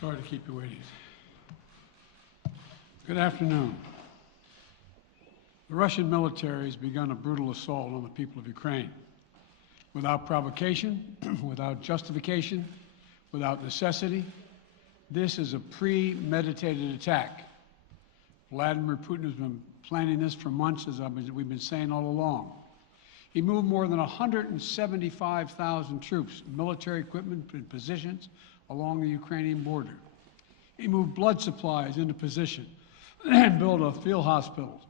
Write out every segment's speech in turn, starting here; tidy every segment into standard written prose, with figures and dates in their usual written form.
Sorry to keep you waiting. Good afternoon. The Russian military has begun a brutal assault on the people of Ukraine. Without provocation, without justification, without necessity, this is a premeditated attack. Vladimir Putin has been planning this for months, as we've been saying all along. He moved more than 175,000 troops, military equipment and positions along the Ukrainian border. He moved blood supplies into position and built a field hospital,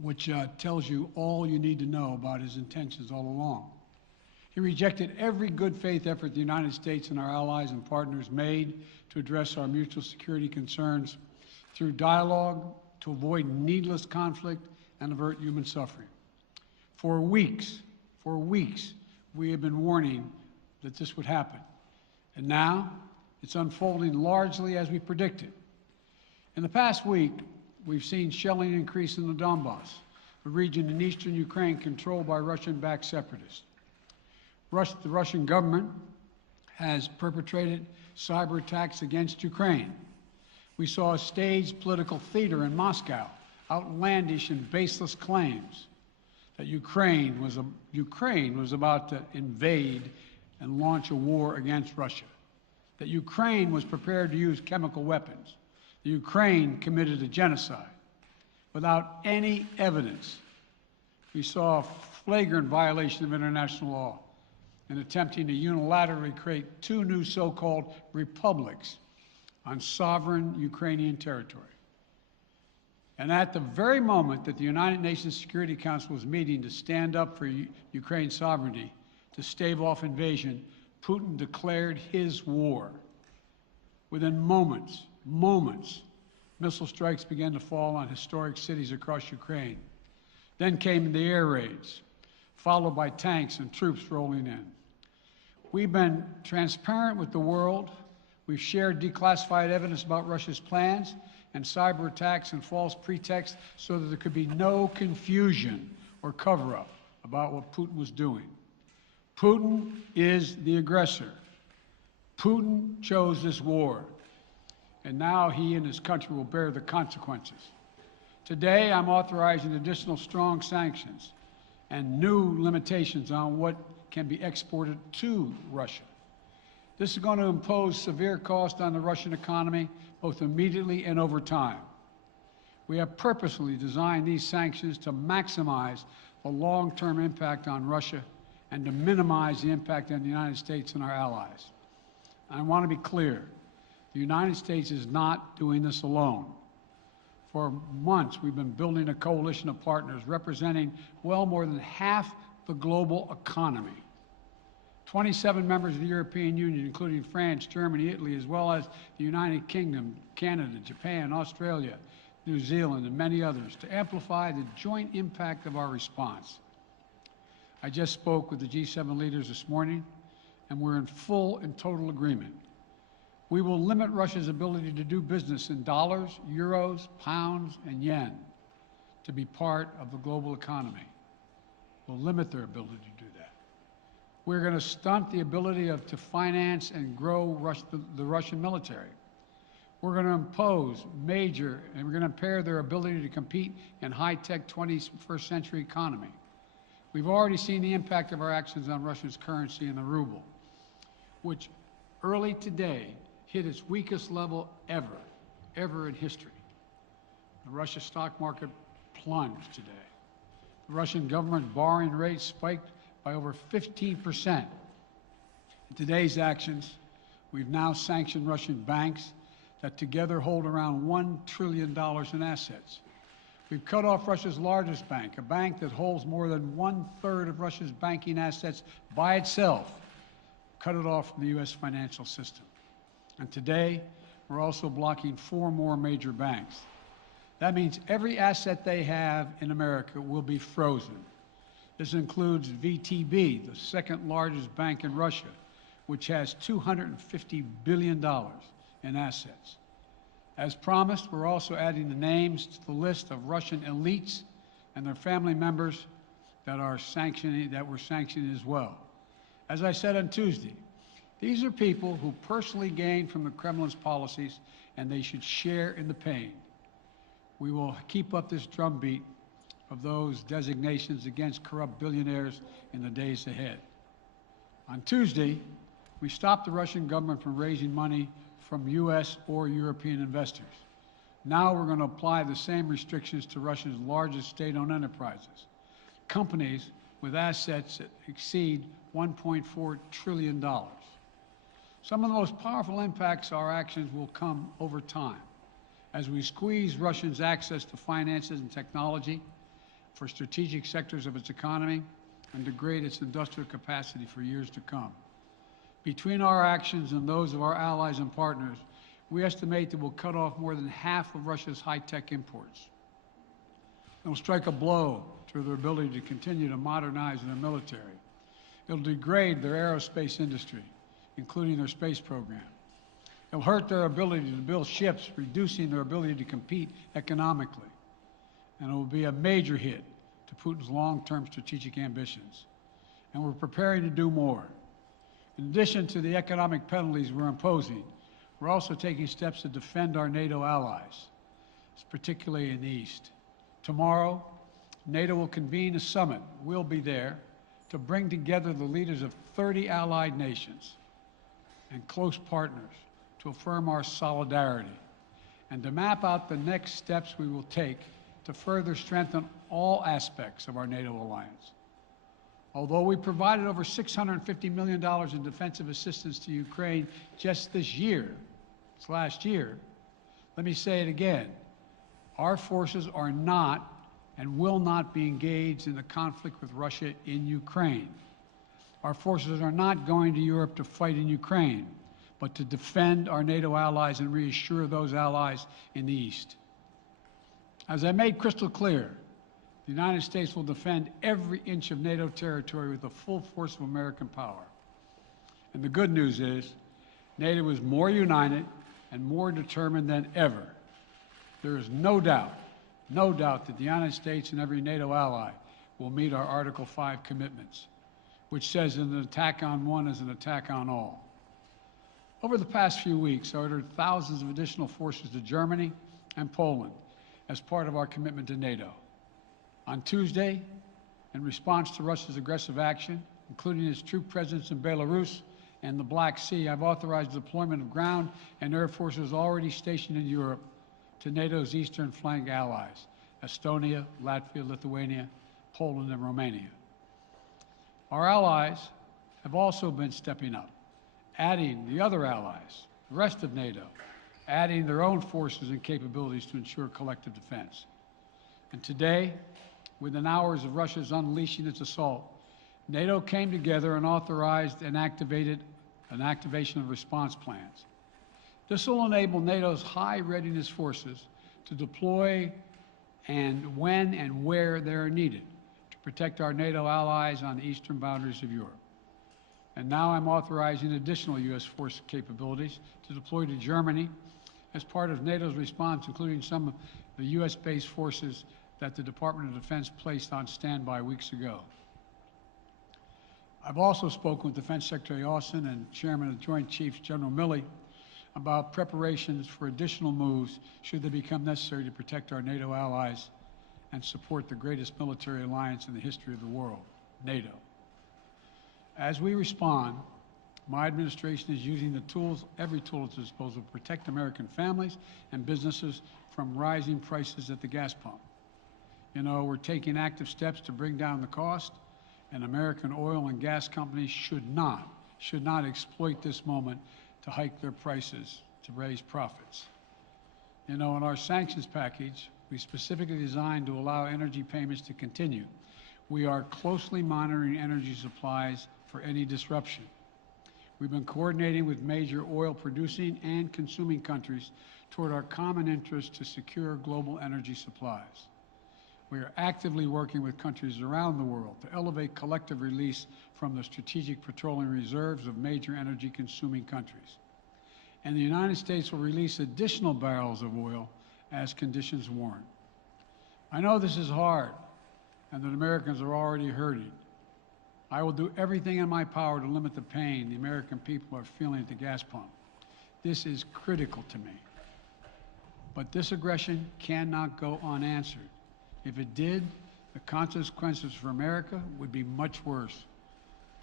which tells you all you need to know about his intentions all along. He rejected every good faith effort the United States and our allies and partners made to address our mutual security concerns through dialogue to avoid needless conflict and avert human suffering. For weeks, we have been warning that this would happen. And now it's unfolding largely as we predicted. In the past week, we've seen shelling increase in the Donbass, a region in eastern Ukraine controlled by Russian-backed separatists. The Russian government has perpetrated cyber attacks against Ukraine. We saw a staged political theater in Moscow, outlandish and baseless claims that Ukraine was about to invade and launch a war against Russia, that Ukraine was prepared to use chemical weapons, that Ukraine committed a genocide. Without any evidence, we saw a flagrant violation of international law in attempting to unilaterally create two new so-called republics on sovereign Ukrainian territory. And at the very moment that the United Nations Security Council was meeting to stand up for Ukraine's sovereignty, to stave off invasion, Putin declared his war. Within moments, missile strikes began to fall on historic cities across Ukraine. Then came the air raids, followed by tanks and troops rolling in. We've been transparent with the world. We've shared declassified evidence about Russia's plans and cyber attacks and false pretexts so that there could be no confusion or cover-up about what Putin was doing. Putin is the aggressor. Putin chose this war, and now he and his country will bear the consequences. Today, I'm authorizing additional strong sanctions and new limitations on what can be exported to Russia. This is going to impose severe cost on the Russian economy, both immediately and over time. We have purposely designed these sanctions to maximize the long-term impact on Russia and to minimize the impact on the United States and our allies. I want to be clear, the United States is not doing this alone. For months, we've been building a coalition of partners representing well more than half the global economy. 27 members of the European Union, including France, Germany, Italy, as well as the United Kingdom, Canada, Japan, Australia, New Zealand, and many others, to amplify the joint impact of our response. I just spoke with the G7 leaders this morning, and we're in full and total agreement. We will limit Russia's ability to do business in dollars, euros, pounds, and yen to be part of the global economy. We'll limit their ability to do that. We're going to stunt the ability to finance and grow the Russian military. We're going to impose and we're going to impair their ability to compete in high-tech 21st century economy. We've already seen the impact of our actions on Russia's currency and the ruble, which early today hit its weakest level ever in history. The Russia stock market plunged today. The Russian government borrowing rate spiked by over 15%. In today's actions, we've now sanctioned Russian banks that together hold around $1 trillion in assets. We've cut off Russia's largest bank, a bank that holds more than 1/3 of Russia's banking assets by itself, cut it off from the U.S. financial system. And today, we're also blocking 4 more major banks. That means every asset they have in America will be frozen. This includes VTB, the second largest bank in Russia, which has $250 billion in assets. As promised, we're also adding the names to the list of Russian elites and their family members that we're sanctioning as well. As I said on Tuesday, These are people who personally gain from the Kremlin's policies, and they should share in the pain. We will keep up this drumbeat of those designations against corrupt billionaires in the days ahead. On Tuesday, we stopped the Russian government from raising money from U.S. or European investors. Now we're going to apply the same restrictions to Russia's largest state-owned enterprises, companies with assets that exceed $1.4 trillion. Some of the most powerful impacts of our actions will come over time as we squeeze Russia's access to finances and technology for strategic sectors of its economy and degrade its industrial capacity for years to come. Between our actions and those of our allies and partners, we estimate that we'll cut off more than half of Russia's high-tech imports. It will strike a blow to their ability to continue to modernize their military. It will degrade their aerospace industry, including their space program. It will hurt their ability to build ships, reducing their ability to compete economically. And it will be a major hit to Putin's long-term strategic ambitions. And we're preparing to do more. In addition to the economic penalties we're imposing, we're also taking steps to defend our NATO allies, particularly in the East. Tomorrow, NATO will convene a summit. We'll be there to bring together the leaders of 30 allied nations and close partners to affirm our solidarity and to map out the next steps we will take to further strengthen all aspects of our NATO alliance. Although we provided over $650 million in defensive assistance to Ukraine just this last year, let me say it again. Our forces are not and will not be engaged in the conflict with Russia in Ukraine. Our forces are not going to Europe to fight in Ukraine, but to defend our NATO allies and reassure those allies in the East. As I made crystal clear, the United States will defend every inch of NATO territory with the full force of American power. And the good news is, NATO is more united and more determined than ever. There is no doubt that the United States and every NATO ally will meet our Article 5 commitments, which says an attack on one is an attack on all. Over the past few weeks, I ordered thousands of additional forces to Germany and Poland as part of our commitment to NATO. On Tuesday, in response to Russia's aggressive action, including its troop presence in Belarus and the Black Sea, I've authorized the deployment of ground and air forces already stationed in Europe to NATO's eastern flank allies, Estonia, Latvia, Lithuania, Poland, and Romania. Our allies have also been stepping up, adding the other allies, the rest of NATO, adding their own forces and capabilities to ensure collective defense. And today, within hours of Russia's unleashing its assault, NATO came together and authorized and activated an activation of response plans. This will enable NATO's high readiness forces to deploy and when and where they are needed to protect our NATO allies on the eastern boundaries of Europe. And now I'm authorizing additional U.S. force capabilities to deploy to Germany as part of NATO's response, including some of the U.S.-based forces that the Department of Defense placed on standby weeks ago. I've also spoken with Defense Secretary Austin and Chairman of the Joint Chiefs, General Milley, about preparations for additional moves should they become necessary to protect our NATO allies and support the greatest military alliance in the history of the world, NATO. As we respond, my administration is using the tools, every tool at its disposal to protect American families and businesses from rising prices at the gas pump. You know, we're taking active steps to bring down the cost, and American oil and gas companies should not exploit this moment to hike their prices to raise profits. You know, in our sanctions package, we specifically designed to allow energy payments to continue. We are closely monitoring energy supplies for any disruption. We've been coordinating with major oil producing and consuming countries toward our common interest to secure global energy supplies. We are actively working with countries around the world to elevate collective release from the strategic petroleum reserves of major energy consuming countries. And the United States will release additional barrels of oil as conditions warrant. I know this is hard and that Americans are already hurting, I will do everything in my power to limit the pain the American people are feeling at the gas pump. This is critical to me. But this aggression cannot go unanswered. If it did, the consequences for America would be much worse.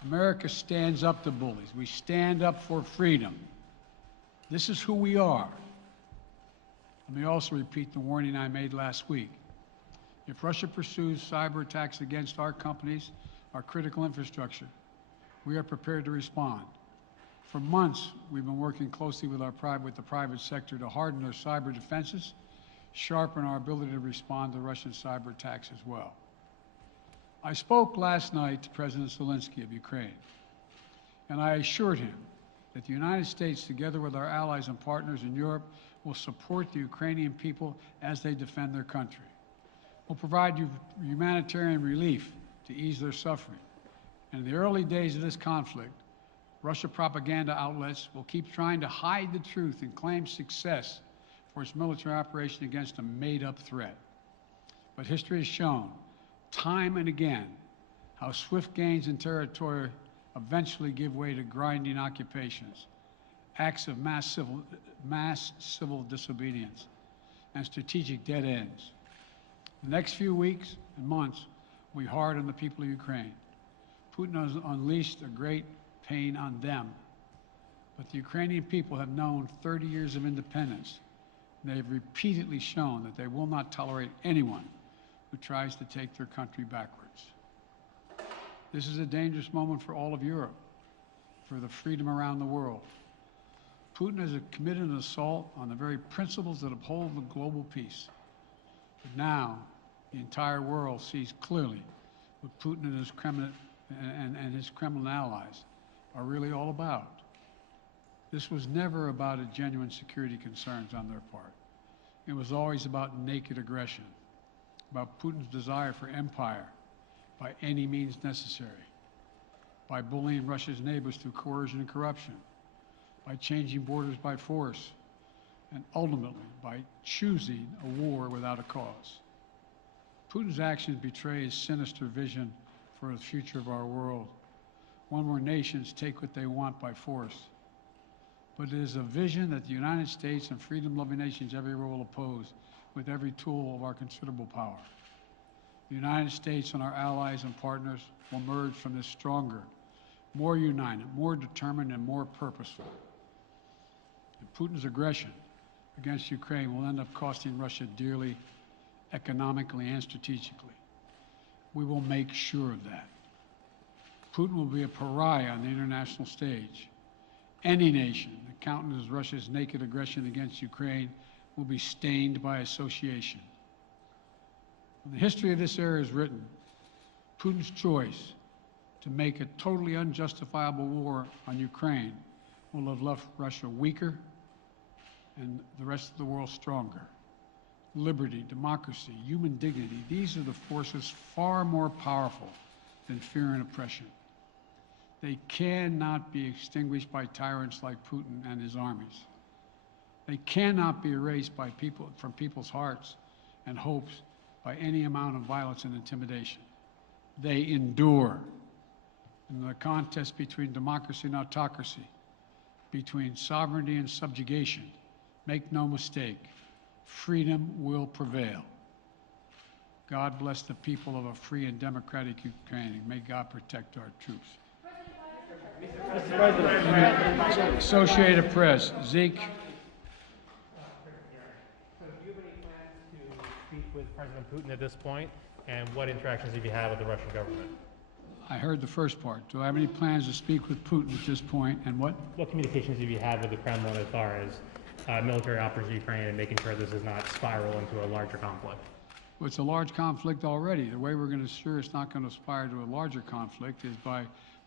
America stands up to bullies. We stand up for freedom. This is who we are. Let me also repeat the warning I made last week. If Russia pursues cyber attacks against our companies, our critical infrastructure, we are prepared to respond. For months, we've been working closely with the private sector to harden their cyber defenses, sharpen our ability to respond to Russian cyber attacks as well. I spoke last night to President Zelensky of Ukraine, and I assured him that the United States, together with our allies and partners in Europe, will support the Ukrainian people as they defend their country. We'll provide humanitarian relief to ease their suffering. And in the early days of this conflict, Russia propaganda outlets will keep trying to hide the truth and claim success for its military operation against a made-up threat. But history has shown, time and again, how swift gains in territory eventually give way to grinding occupations, acts of mass civil disobedience, and strategic dead ends. The next few weeks and months will be hard on the people of Ukraine. Putin has unleashed a great pain on them, but the Ukrainian people have known 30 years of independence. They have repeatedly shown that they will not tolerate anyone who tries to take their country backwards. This is a dangerous moment for all of Europe, for the freedom around the world. Putin has committed an assault on the very principles that uphold the global peace. But now, the entire world sees clearly what Putin and his Kremlin allies are really all about. This was never about a genuine security concerns on their part. It was always about naked aggression, about Putin's desire for empire by any means necessary, by bullying Russia's neighbors through coercion and corruption, by changing borders by force, and ultimately by choosing a war without a cause. Putin's actions betray his sinister vision for the future of our world, one where nations take what they want by force. But it is a vision that the United States and freedom-loving nations everywhere will oppose with every tool of our considerable power. The United States and our allies and partners will emerge from this stronger, more united, more determined, and more purposeful. And Putin's aggression against Ukraine will end up costing Russia dearly, economically and strategically. We will make sure of that. Putin will be a pariah on the international stage. Any nation that countenances Russia's naked aggression against Ukraine will be stained by association. When the history of this era is written, Putin's choice to make a totally unjustifiable war on Ukraine will have left Russia weaker and the rest of the world stronger. Liberty, democracy, human dignity, these are the forces far more powerful than fear and oppression. They cannot be extinguished by tyrants like Putin and his armies. They cannot be erased from people's hearts and hopes by any amount of violence and intimidation. They endure. In the contest between democracy and autocracy, between sovereignty and subjugation, make no mistake, freedom will prevail. God bless the people of a free and democratic Ukraine, and may God protect our troops. Mr. President. Associated Press, Zeke. So do you have any plans to speak with President Putin at this point? And what interactions have you had with the Russian government? I heard the first part. Do I have any plans to speak with Putin at this point, and what? What communications have you had with the Kremlin as far as military operations in Ukraine and making sure this does not spiral into a larger conflict? Well, it's a large conflict already. The way we're going to ensure it's not going to aspire to a larger conflict is by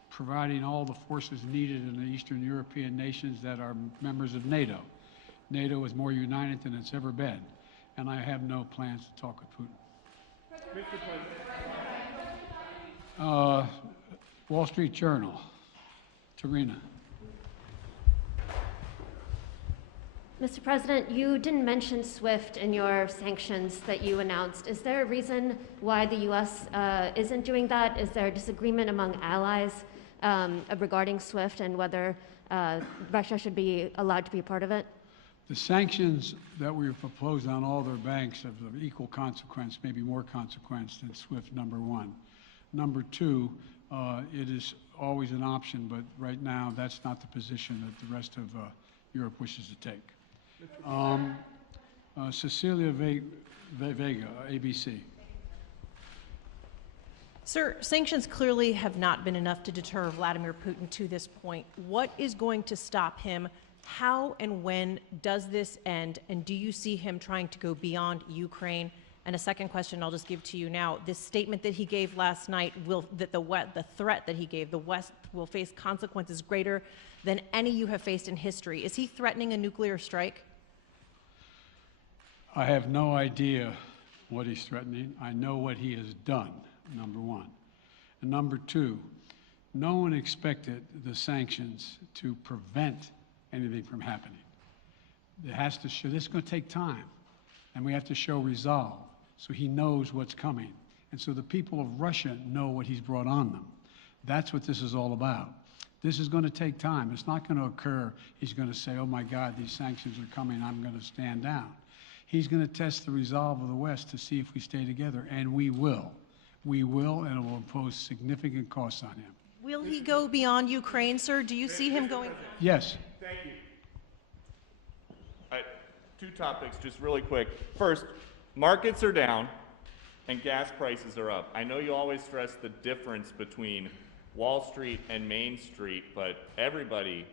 providing all the forces needed in the Eastern European nations that are members of NATO. NATO is more united than it's ever been, and I have no plans to talk with Putin. Wall Street Journal, Tarina. Mr. President, you didn't mention SWIFT in your sanctions that you announced. Is there a reason why the U.S. Isn't doing that? Is there a disagreement among allies regarding SWIFT and whether Russia should be allowed to be a part of it? The sanctions that we've proposed on all their banks have of equal consequence, maybe more consequence than SWIFT, number one. Number two, it is always an option, but right now that's not the position that the rest of Europe wishes to take. Cecilia Vega, ABC. Sir, sanctions clearly have not been enough to deter Vladimir Putin to this point. What is going to stop him? How and when does this end? And do you see him trying to go beyond Ukraine? And a second question I'll just give to you now. This statement that he gave last night, the threat that he gave, the West will face consequences greater than any you have faced in history. Is he threatening a nuclear strike? I have no idea what he's threatening. I know what he has done, number one. And number two, no one expected the sanctions to prevent anything from happening. It has to show, this is going to take time, and we have to show resolve so he knows what's coming. And so the people of Russia know what he's brought on them. That's what this is all about. This is going to take time. It's not going to occur. He's going to say, oh my God, these sanctions are coming, I'm going to stand down. He's going to test the resolve of the West to see if we stay together, and we will. We will, and it will impose significant costs on him. Will he go beyond Ukraine, sir? Do you see him going? Yes. Thank you. Two topics, just really quick. First, markets are down and gas prices are up. I know you always stress the difference between Wall Street and Main Street, but everybody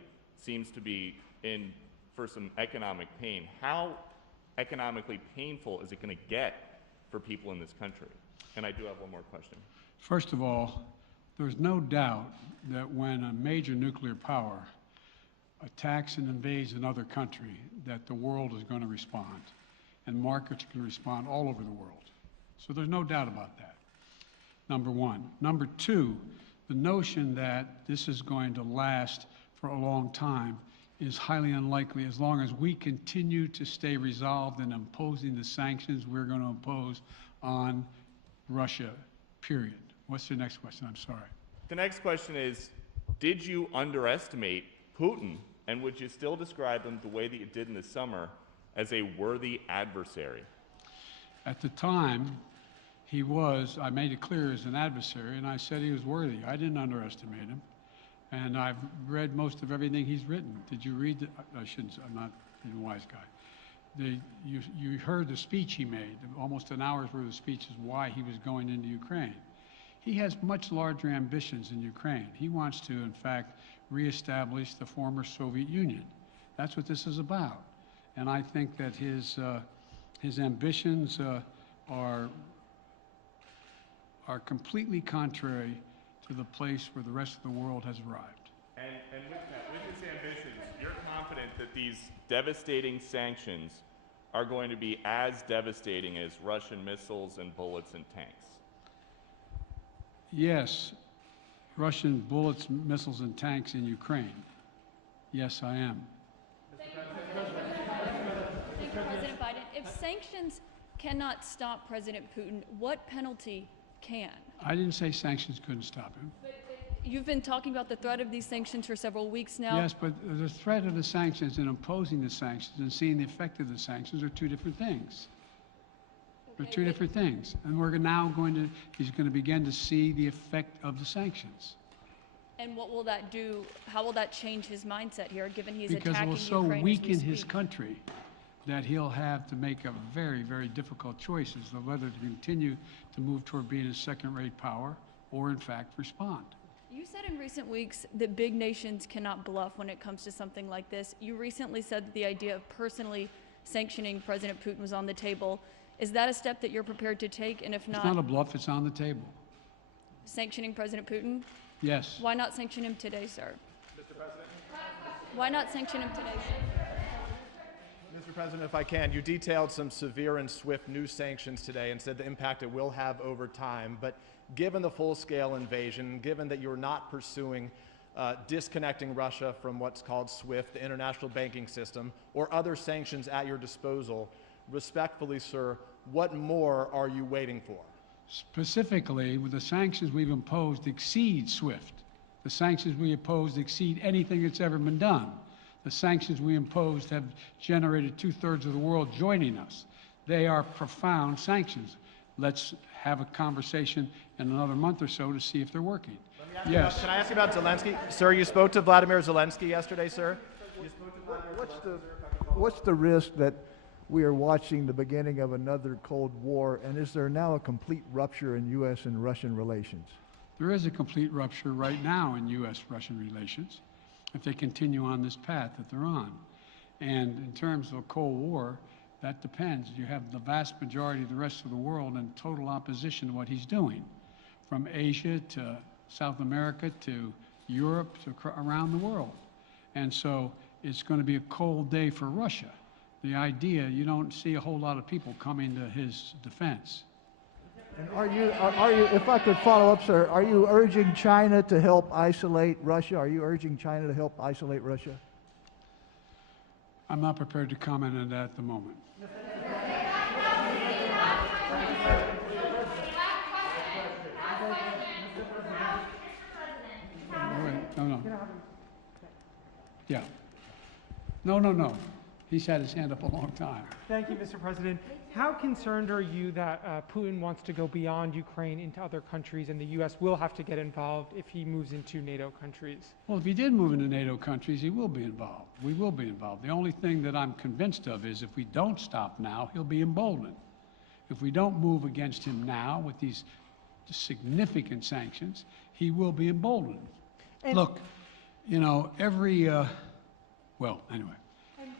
seems to be in for some economic pain. How economically painful is it going to get for people in this country? And I do have one more question. First of all, there's no doubt that when a major nuclear power attacks and invades another country, that the world is going to respond, and markets can respond all over the world. So there's no doubt about that, number one. Number two, the notion that this is going to last for a long time is highly unlikely as long as we continue to stay resolved in imposing the sanctions we're going to impose on Russia, period. What's your next question? I'm sorry. The next question is, did you underestimate Putin, and would you still describe him the way that you did in the summer as a worthy adversary? At the time, he was, I made it clear, as an adversary, and I said he was worthy. I didn't underestimate him. And I've read most of everything he's written. Did you read it? I shouldn't, I'm not a wise guy. You heard the speech he made, almost an hour's worth of speeches, why he was going into Ukraine. He has much larger ambitions in Ukraine. He wants to, in fact, reestablish the former Soviet Union. That's what this is about. And I think that his ambitions are completely contrary to the place where the rest of the world has arrived. And with his ambitions, you're confident that these devastating sanctions are going to be as devastating as Russian missiles and bullets and tanks? Yes, Russian bullets, missiles, and tanks in Ukraine. Yes, I am. Thank you, President Biden. If sanctions cannot stop President Putin, what penalty can? I didn't say sanctions couldn't stop him. You've been talking about the threat of these sanctions for several weeks now. Yes, but the threat of the sanctions and imposing the sanctions and seeing the effect of the sanctions are two different things. They're two different things. And we're now he's going to begin to see the effect of the sanctions. And what will that do? How will that change his mindset here, given he's Because it attacking will so Ukraine as we weaken his speak? country that he'll have to make a very, very difficult choice as to whether to continue to move toward being a second-rate power or, in fact, respond. You said in recent weeks that big nations cannot bluff when it comes to something like this. You recently said that the idea of personally sanctioning President Putin was on the table. Is that a step that you're prepared to take? And if It's not a bluff, it's on the table. sanctioning President Putin? Yes. Why not sanction him today, sir? Mr. President? Why not sanction him today, sir? Mr. President, if I can, you detailed some severe and swift new sanctions today and said the impact it will have over time. But given the full-scale invasion, given that you're not pursuing disconnecting Russia from what's called SWIFT, the international banking system, or other sanctions at your disposal. Respectfully, sir, what more are you waiting for? Specifically, with the sanctions we've imposed exceed SWIFT. The sanctions we imposed exceed anything that's ever been done. The sanctions we imposed have generated 2/3 of the world joining us. They are profound sanctions. Let's have a conversation in another month or so to see if they're working. Yes. Can I ask you about Zelensky? Sir, you spoke to Vladimir Zelensky yesterday, sir? What's the risk that we are watching the beginning of another Cold War, and is there now a complete rupture in U.S. and Russian relations? There is a complete rupture right now in U.S.-Russian relations if they continue on this path that they're on. And in terms of a Cold War, that depends. You have the vast majority of the rest of the world in total opposition to what he's doing, from Asia to South America to Europe to around the world. And so it's going to be a cold day for Russia. The idea, you don't see a whole lot of people coming to his defense. And are you, if I could follow up, sir, are you urging China to help isolate Russia? Are you urging China to help isolate Russia? I'm not prepared to comment on that at the moment. All right. No. Yeah. No. He's had his hand up a long time. Thank you, Mr. President. How concerned are you that Putin wants to go beyond Ukraine into other countries, and the U.S. will have to get involved if he moves into NATO countries? Well, if he did move into NATO countries, he will be involved. We will be involved. The only thing that I'm convinced of is if we don't stop now, he'll be emboldened. If we don't move against him now with these significant sanctions, he will be emboldened. Look, you know, well, anyway.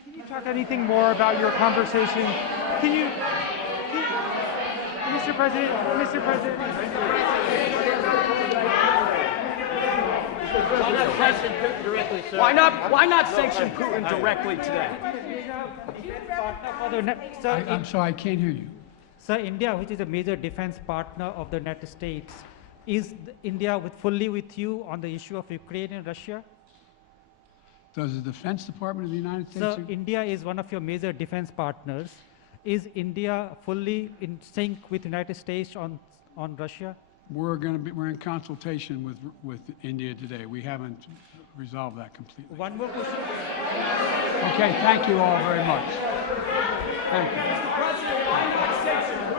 Can you talk anything more about your conversation? Mr. President. Why not sanction Putin directly today? I'm sorry, I can't hear you. Sir, India, which is a major defense partner of the United States, is India fully with you on the issue of Ukraine and Russia? Does the Defense Department of the United States? Sir, India is one of your major defense partners. Is India fully in sync with the United States on Russia? We're in consultation with India today. We haven't resolved that completely. One more question. Okay, thank you all very much. Thank you. Mr. President, why not sanction